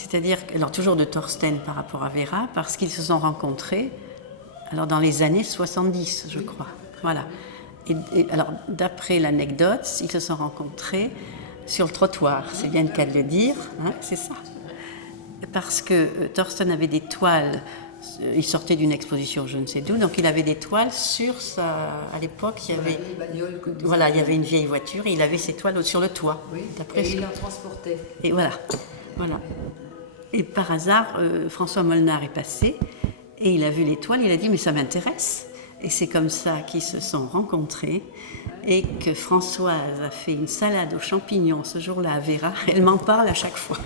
C'est-à-dire, alors toujours de Thorsten par rapport à Vera, parce qu'ils se sont rencontrés alors dans les années 70, je crois. Voilà. Et alors, d'après l'anecdote, ils se sont rencontrés sur le trottoir, c'est bien le cas de le dire, hein, c'est ça. Parce que Thorsten avait des toiles, il sortait d'une exposition je ne sais d'où, donc il avait des toiles sur sa... À l'époque, il y avait... Voilà, il y avait une vieille voiture et il avait ses toiles sur le toit. Oui, et il en transportait. Et voilà. Et par hasard, François Molnar est passé et il a vu les toiles, il a dit « mais ça m'intéresse ». Et c'est comme ça qu'ils se sont rencontrés et que Françoise a fait une salade aux champignons ce jour-là à Vera. Elle m'en parle à chaque fois.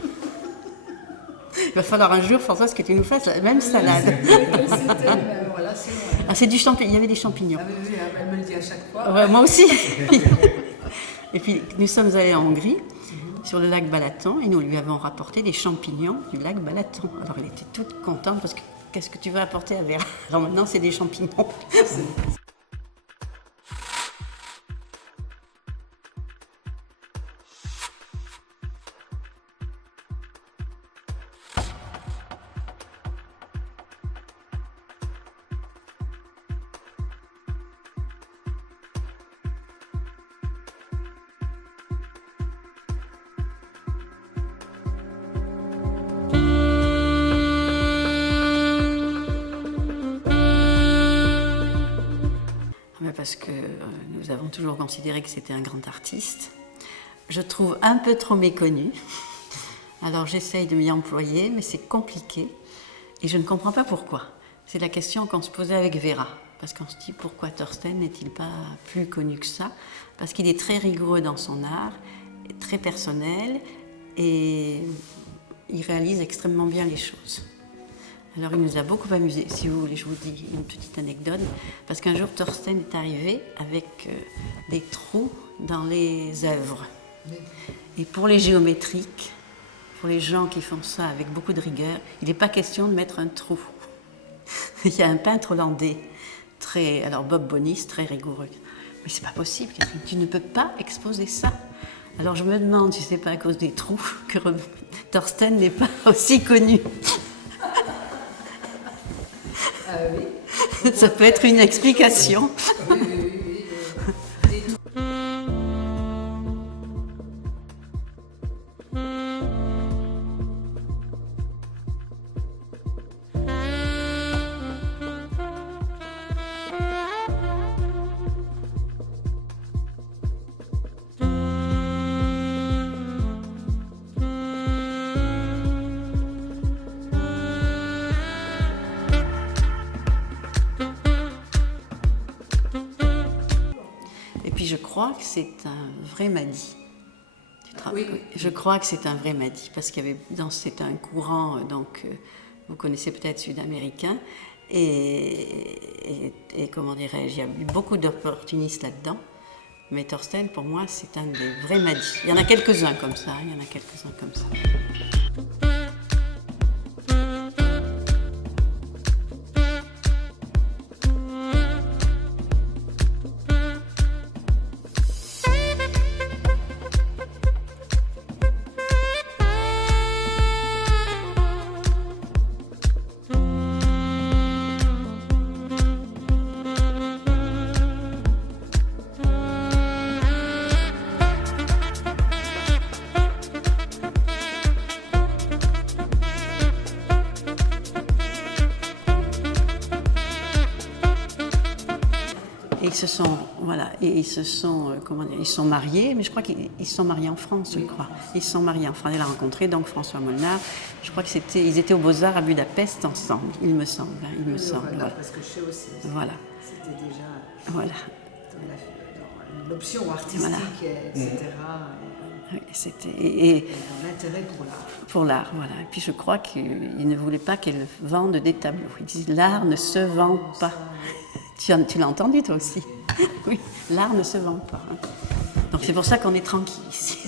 Il va falloir un jour, Françoise, que tu nous fasses la même salade. Voilà, c'est vrai. Ah, c'est du champignon, il y avait des champignons. Ah, oui, elle me le dit à chaque fois. Ouais, moi aussi. Et puis nous sommes allés en Hongrie, sur le lac Balaton, et nous lui avons rapporté des champignons du lac Balaton. Alors elle était toute contente parce que qu'est-ce que tu veux apporter à Vera? Alors maintenant c'est des champignons. Parce que nous avons toujours considéré que c'était un grand artiste. Je trouve un peu trop méconnu. Alors j'essaye de m'y employer, mais c'est compliqué. Et je ne comprends pas pourquoi. C'est la question qu'on se posait avec Vera. Parce qu'on se dit pourquoi Thorsten n'est-il pas plus connu que ça? Parce qu'il est très rigoureux dans son art, très personnel, et il réalise extrêmement bien les choses. Alors il nous a beaucoup amusés, si vous voulez, je vous dis une petite anecdote, parce qu'un jour Thorsten est arrivé avec des trous dans les œuvres. Et pour les géométriques, pour les gens qui font ça avec beaucoup de rigueur, il n'est pas question de mettre un trou. Il y a un peintre hollandais, alors Bob Bonis, très rigoureux. Mais c'est pas possible, tu ne peux pas exposer ça. Alors je me demande si c'est pas à cause des trous que Thorsten n'est pas aussi connu. Oui. Ça peut être une explication. Oui. Je crois que c'est un vrai Madi. Oui. Je crois que c'est un vrai Madi, parce qu'il y avait c'est un courant, donc vous connaissez peut-être sud-américain, et comment dirais-je, il y a eu beaucoup d'opportunistes là-dedans, mais Thorsten, pour moi, c'est un des vrais Madi. Il y en a quelques-uns comme ça, ils se sont mariés, mais je crois qu'ils se sont mariés en France, je crois. Ils se sont mariés en France. Elle a rencontré donc François Molnar. Je crois ils étaient aux Beaux-Arts à Budapest ensemble, il me semble. Voilà. Parce que je sais aussi. Voilà. C'était déjà. Voilà. Dans l'option artistique, etc. Oui, et l'intérêt pour l'art. Pour l'art, voilà. Et puis je crois qu'il ne voulait pas qu'elle vende des tableaux. Il disait l'art ne se vend pas. Tu l'as entendu toi aussi? Oui, l'art ne se vend pas. Donc c'est pour ça qu'on est tranquille ici.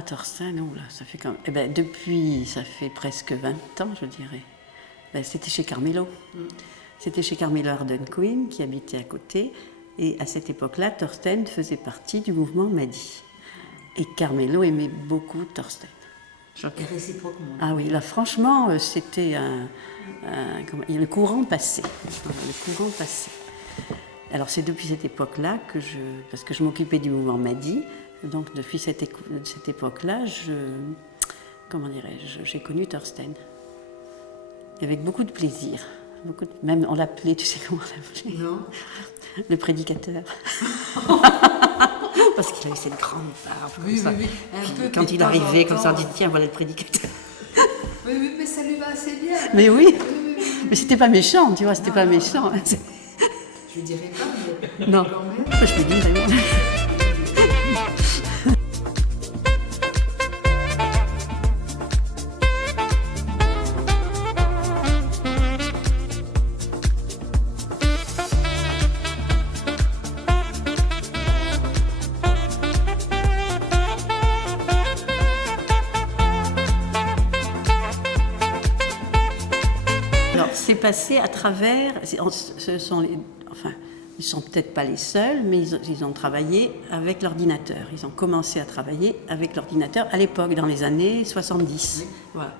Ah, Thorsten, oh là, ça fait quand même... Eh ben, depuis, ça fait presque 20 ans, je dirais. Ben, c'était chez Carmelo. C'était chez Carmelo Ardenquin, qui habitait à côté. Et à cette époque-là, Thorsten faisait partie du mouvement Madi. Et Carmelo aimait beaucoup Thorsten. Et réciproquement. Ah oui, là, franchement, c'était le courant passé. Le courant passé. Alors, c'est depuis cette époque-là parce que je m'occupais du mouvement Madi, donc depuis cette époque-là, j'ai connu Thorsten. Et avec beaucoup de plaisir. Même on l'appelait, tu sais comment on l'appelait? Non. Le prédicateur. Parce qu'il avait cette grande barbe. Oui. Quand il arrivait, comme ça, on dit tiens, voilà le prédicateur. Oui, mais ça lui va assez bien. Mais oui. Mais c'était pas méchant, tu vois, c'était pas méchant. Je dirais pas, mais non. Quand même. Je me dis vraiment. C'est passé à travers, ils sont peut-être pas les seuls, mais ils ont travaillé avec l'ordinateur. Ils ont commencé à travailler avec l'ordinateur à l'époque, dans les années 70. Oui. Voilà.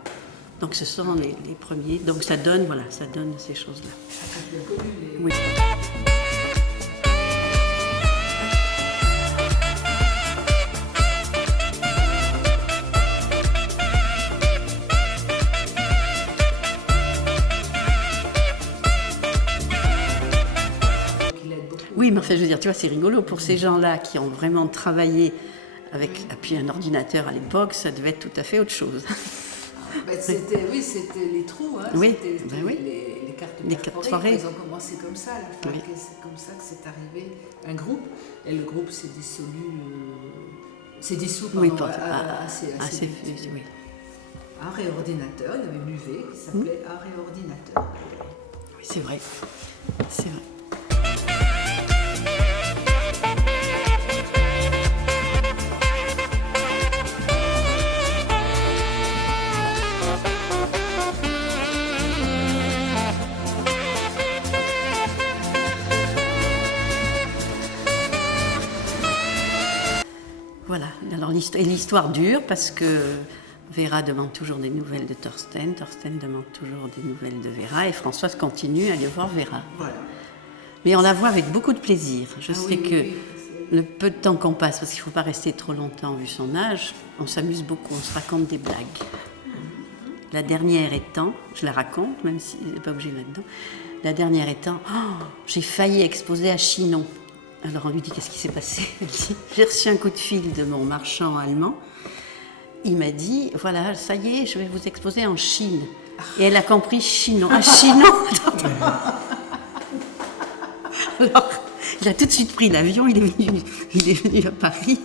Donc ce sont les premiers. Donc ça donne ces choses-là. Oui. Oui, mais enfin, je veux dire, tu vois, c'est rigolo pour ces gens-là qui ont vraiment travaillé avec appui un ordinateur à l'époque, ça devait être tout à fait autre chose. C'était les trous, hein. Oui, c'était oui. Les cartes forêt. Ils ont commencé comme ça, à la fin, oui. C'est comme ça que c'est arrivé un groupe, et le groupe s'est dissous pendant assez vite. Oui. Art et ordinateur, il y avait une UV qui s'appelait Art et ordinateur. Oui, c'est vrai. C'est vrai. Voilà, alors l'histoire dure parce que Vera demande toujours des nouvelles de Thorsten, Thorsten demande toujours des nouvelles de Vera et Françoise continue à aller voir Vera. Voilà. Mais on la voit avec beaucoup de plaisir. Je sais que le peu de temps qu'on passe, parce qu'il ne faut pas rester trop longtemps vu son âge, on s'amuse beaucoup, on se raconte des blagues. La dernière étant, je la raconte, même si elle n'est pas obligée là-dedans, la dernière étant, j'ai failli exposer à Chinon. Alors on lui dit qu'est-ce qui s'est passé? Elle dit, j'ai reçu un coup de fil de mon marchand allemand. Il m'a dit, voilà, ça y est, je vais vous exposer en Chine. Et elle a compris Chinon. Ah, Chinon. Alors, il a tout de suite pris l'avion, il est venu à Paris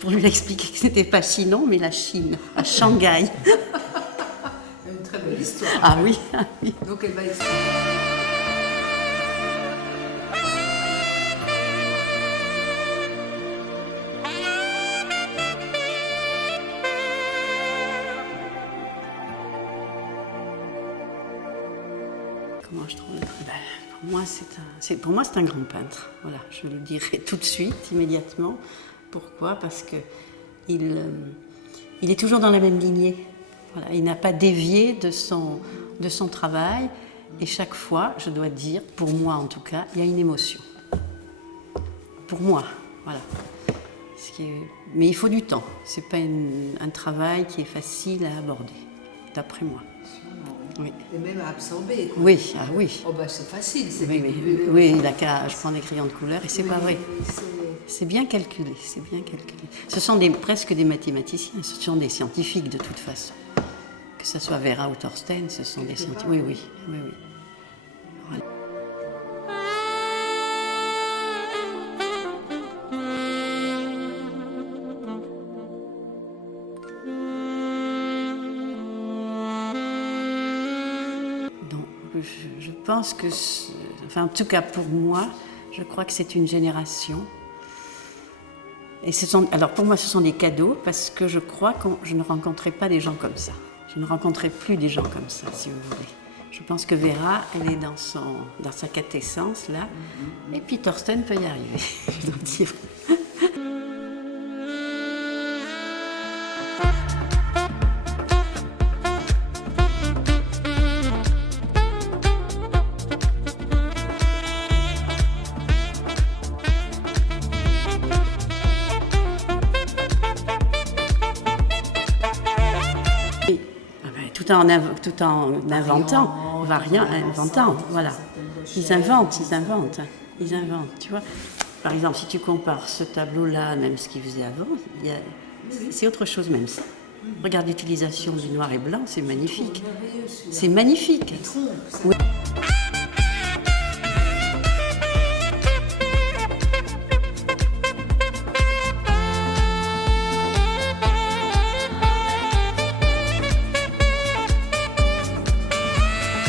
pour lui expliquer que c'était pas Chinon, mais la Chine, à Shanghai. Une très belle histoire. Ah oui, ah oui. Donc elle va expliquer. Comment je trouve pour moi, c'est un grand peintre. Voilà, je le dirai tout de suite, immédiatement. Pourquoi? Parce que il est toujours dans la même lignée. Voilà, il n'a pas dévié de son travail. Et chaque fois, je dois dire, pour moi en tout cas, il y a une émotion. Pour moi, voilà. Mais il faut du temps. C'est pas un travail qui est facile à aborder, d'après moi. Oui. Et même à absorber. Quoi. Oui, ah oui. Oh ben c'est facile. Oui, je prends des crayons de couleur et c'est pas vrai. C'est bien calculé, c'est bien calculé. Ce sont presque des mathématiciens, ce sont des scientifiques de toute façon. Que ce soit Vera ou Thorsten, ce sont des scientifiques. Oui. Voilà. Je pense que, en tout cas pour moi, je crois que c'est une génération. Et alors pour moi, ce sont des cadeaux parce que je crois que je ne rencontrerai pas des gens comme ça. Je ne rencontrerai plus des gens comme ça, si vous voulez. Je pense que Vera, elle est dans sa quintessence, là. Et puis Thorsten peut y arriver, je dois dire. Tout en inventant, inventant, voilà. Ils inventent, tu vois. Par exemple, si tu compares ce tableau-là, même ce qu'ils faisaient avant, c'est autre chose même ça. Regarde l'utilisation du noir et blanc, c'est magnifique. C'est magnifique. Oui.